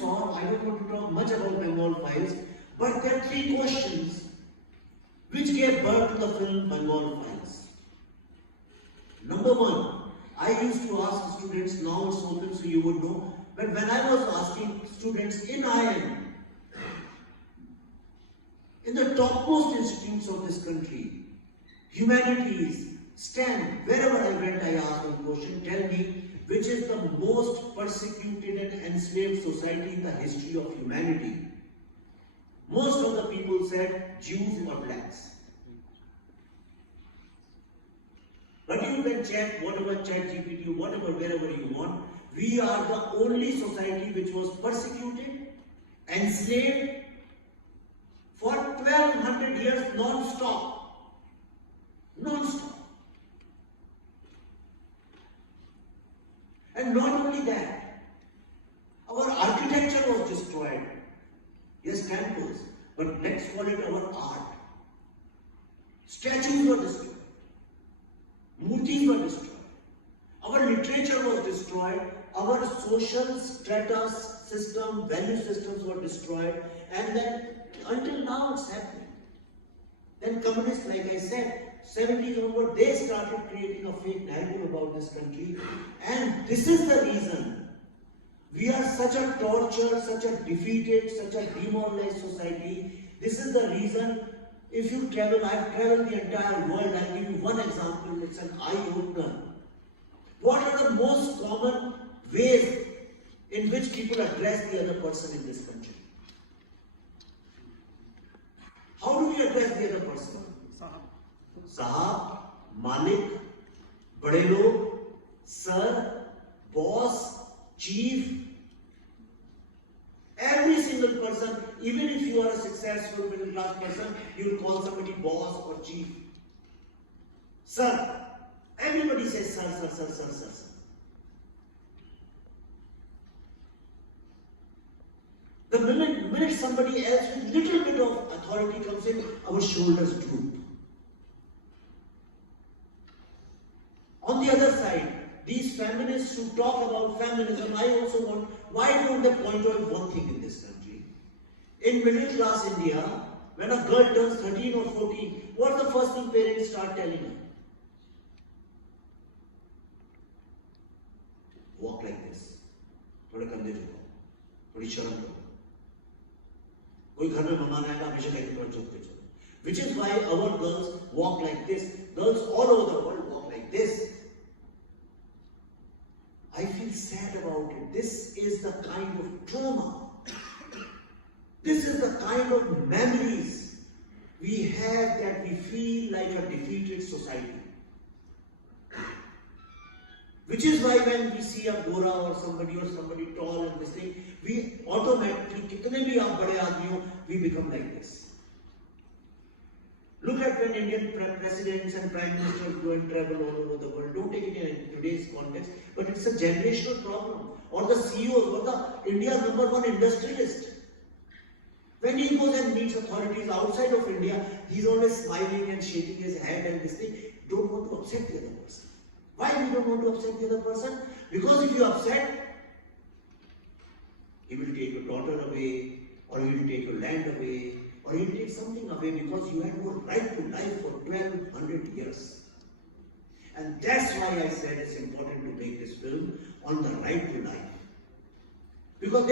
saw, I don't want to talk much about Bengal Files, but there are three questions which gave birth to the film Bengal Files. Number one, I used to ask students, now it's open so you would know, but when I was asking students in IIM, in the topmost institutes of this country, humanities, STEM, wherever I went, I asked one question, tell me which is the most persecuted and enslaved society in the history of humanity. Most of the people said Jews or blacks. But you can check whatever ChatGPT, whatever, wherever you want. We are the only society which was persecuted, enslaved for 1200 years non-stop. Non-stop. And not only that, our architecture was destroyed. Yes, temples, but let's call it our art. Statues were destroyed. Murtis were destroyed. Our literature was destroyed. Our social status system, value systems were destroyed. And then, until now it's happening. Then communists, like I said, 70s onward, they started creating a fake narrative about this country. And this is the reason we are such a tortured, such a defeated, such a demoralized society. This is the reason, if you travel, I've traveled the entire world, I'll give you one example, it's an eye-opener. What are the most common ways in which people address the other person in this country? How do we address the other person? Sahab, Malik, Bade Log, Sir, Boss, Chief. Every single person, even if you are a successful middle class person, you will call somebody boss or chief. Sir. Everybody says sir, sir, sir, sir, sir, sir. The minute somebody else with little bit of authority comes in, our shoulders droop. On the other side, these feminists who talk about feminism, I also want, why don't they point out one thing in this country? In middle class India, when a girl turns 13 or 14, what's the first thing parents start telling her? Walk like this. थोड़े कंधे झुकाओ, थोड़ी शर्म करो. कोई घर में मेहमान आएगा हमेशा कहते थोड़ा झुक के चलो. Which is why our girls walk like this. Girls all over the world walk like this. I feel sad about it. This is the kind of trauma. This is the kind of memories we have that we feel like a defeated society. Which is why when we see a Gora or somebody tall and this thing, we automatically, kitne bhi aap bade aadmi ho, we become like this. Look at when Indian presidents and prime ministers go and travel all over the world. Don't take it in today's context, but it's a generational problem. Or the CEOs, or the India's #1 industrialist. When he goes and meets authorities outside of India, he's always smiling and shaking his head and this thing. Don't want to upset the other person. Why we don't want to upset the other person? Because if you upset, he will take your daughter away, or he will take your land away, or he will take something away because you had no right to life for 1200 years. And that's why I said it's important to make this film on the right to life. Because